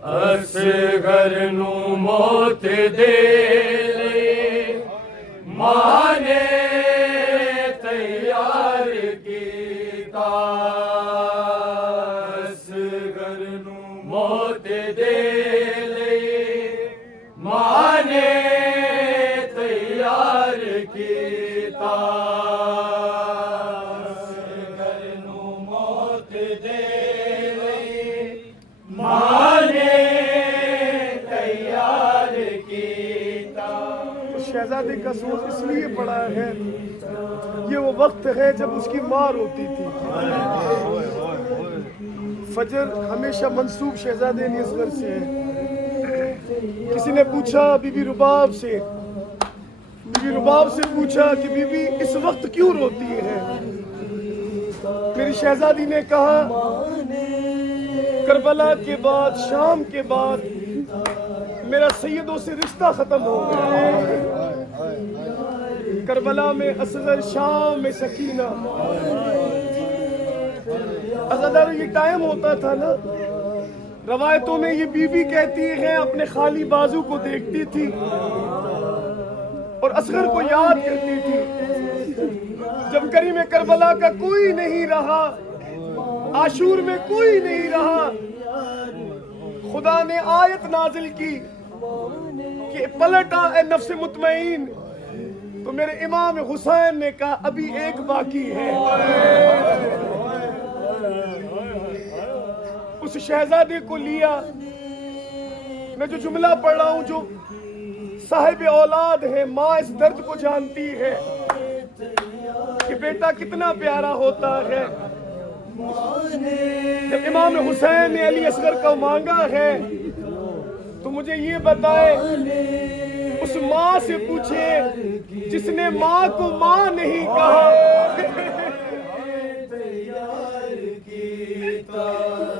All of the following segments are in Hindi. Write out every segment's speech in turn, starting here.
असगर नू मौत दे ले माने तैयार कीता। असगर नू मौत दे ले माने तैयार कीता। असगर नू मौत दे ले माने तैयार कीता। शहजादे का सूर इसलिए पड़ा है, ये वो वक्त है जब उसकी माँ रोती थी। फजर हमेशा मंसूब शहजादे असगर से है। किसी ने पूछा बीबी रुबाब से, पूछा कि बीबी इस वक्त क्यों रोती है? मेरी शहजादी ने कहा, करबला के बाद, शाम के बाद मेरा सैयदों से रिश्ता खत्म हो गया। करबला में असगर, शाम में सकीना। अज़दर ये टाइम होता था ना, रवायतों में ये बीबी कहती है अपने खाली बाजू को देखती थी और असगर को याद करती थी। जब करीम करबला का कोई नहीं रहा, आशूर में कोई नहीं रहा, खुदा ने आयत नाजिल की कि पलटा ए नफ्स मुतमईन, तो मेरे इमाम हुसैन ने कहा अभी एक बाकी है। उस शहजादे को लिया। मैं जो जुमला पढ़ रहा हूं, जो साहिब औलाद है, माँ इस दर्द को जानती है कि बेटा कितना प्यारा होता है। जब इमाम हुसैन ने अली असगर को मांगा है तो मुझे ये बताए, उस माँ से पूछे जिसने माँ को माँ नहीं कहा।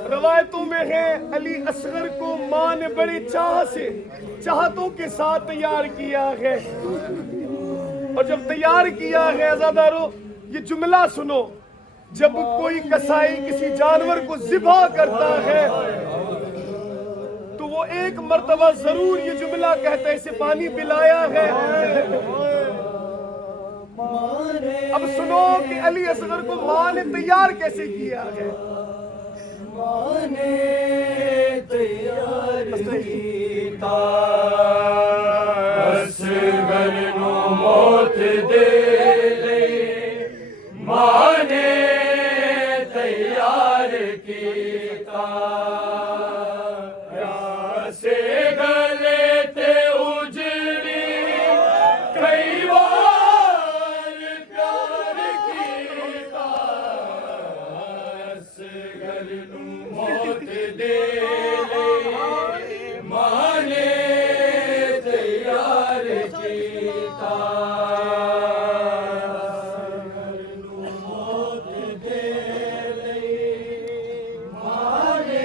रवायतों में है अली असगर को माँ ने बड़े चाहतों के साथ तैयार किया है। और जब तैयार किया है, अज़ादारो ये जुमला सुनो, जब कोई कसाई किसी जानवर को ज़िबा करता है तो वो एक मर्तबा जरूर ये जुमला कहता है, इसे पानी पिलाया है। अब सुनो कि अली असगर को माँ ने तैयार कैसे किया है। माने तैयार कीता। असगर नू मौत दे ले माने तैयार कीता। प्यासे गले ते उजड़ी कई बार प्यार कीता। असगर नू मौत दे ले माने तैयार कीता। असगर नू मौत दे ले माने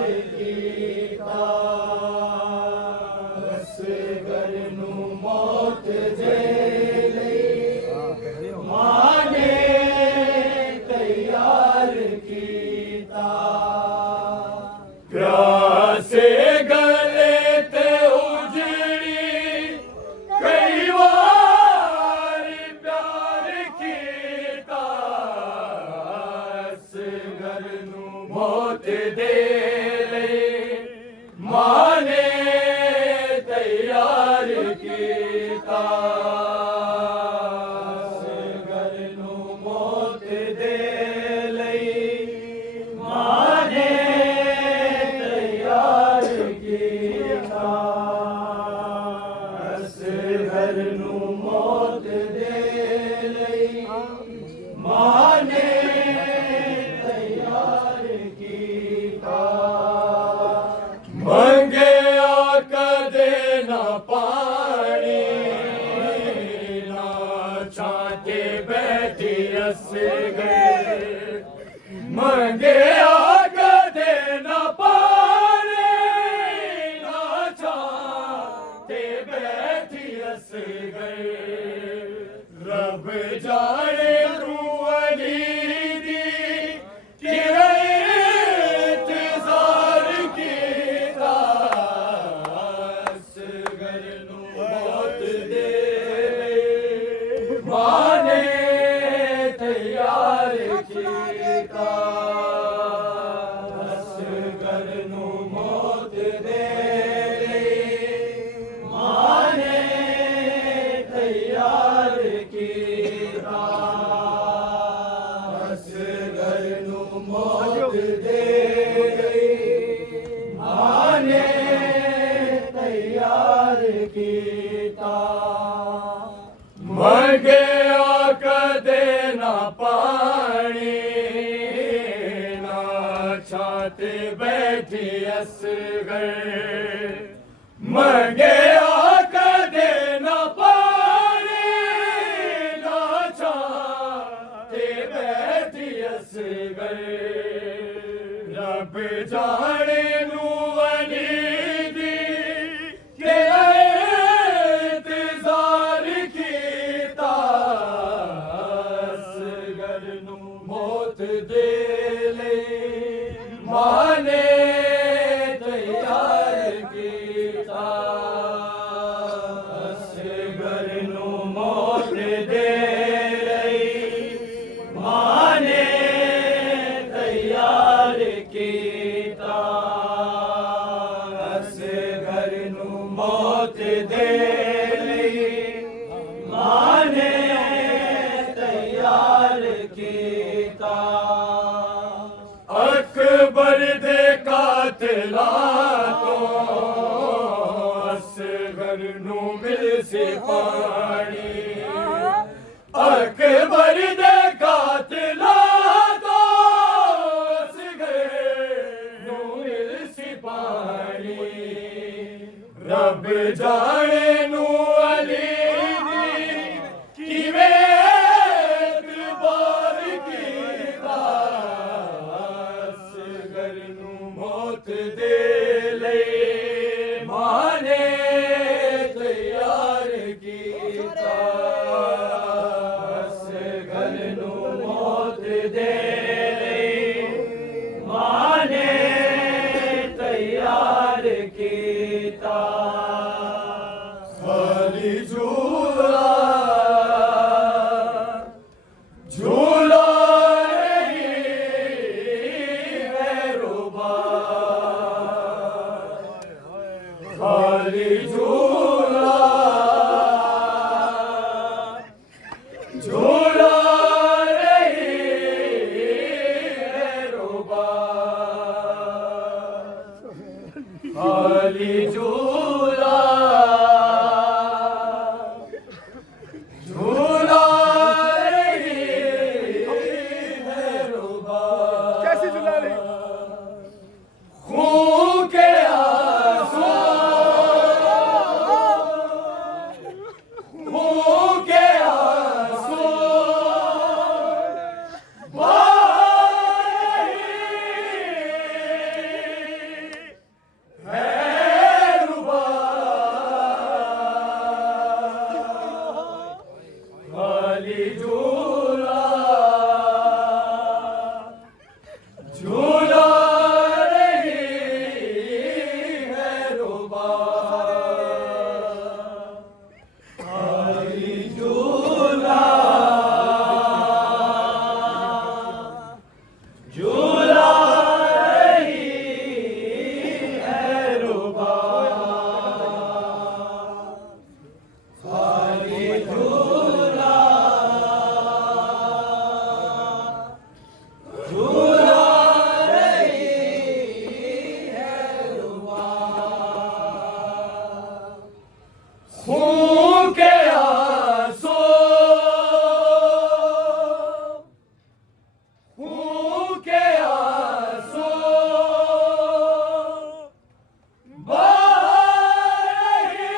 तैयार कीता। असगर नू मौत दे ले माने तैयार कीता। प्यासे गले ते उजड़ी कई बार प्यार कीता। असगर नू मौत दे ले माने तैयार कीता। असगर नू मौत दे ले माने तैयार कीता। असगर नू मौत दे ले माने तैयार कीता। बैठी असगर मंगे आका देना पानी नाचा ते बैठी असगर रब जाने नू वली दी तेरा इंतजार कीता असगर नू मौत दे ले माने तैयार कीता असगर नू मौत दे लई माने तैयार कीता असगर नू मौत दे लई माने तैयार कीता अकबर दे कातला तो असगर नू मिल से पानी अकबर दे कातला तो असगर नू मिल से पानी रब जाने नू अली दी किवे दरबार कीता असगर नू मौत दे ले माने तैयार कीता असगर नू मौत दे ले माने तैयार कीता खाली झूला झूला खाली झूला झूला रही है रोबा खाली झूला झूला रही है रोबा कैसी झुला रही खून के आंसू खून के आंसू बहा रही है रुबा खाली झूला झूला खून के आंसू खून के आंसू बहा रही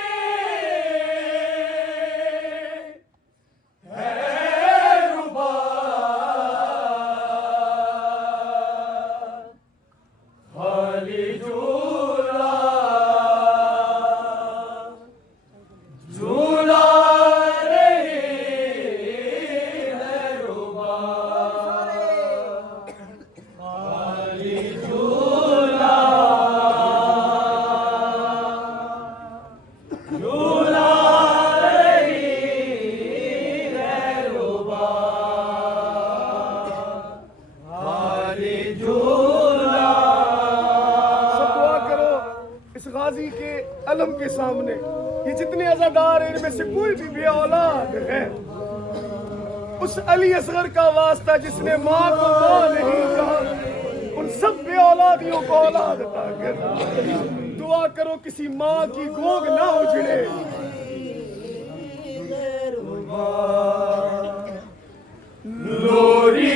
है रुबा खाली झूला झूला रही है रुबा खाली झूला झूला रही है रुबा खाली झूला सब दुआ करो इस गाजी के अलम के सामने ये जितने अज़ादार हैं इनमें से कोई भी बे औलाद है उस अली असगर का वास्ता जिसने माँ को माँ नहीं कहा उन सब बे औलादियों को औलाद अता कर दुआ करो किसी माँ की गोग ना उजड़े लोरी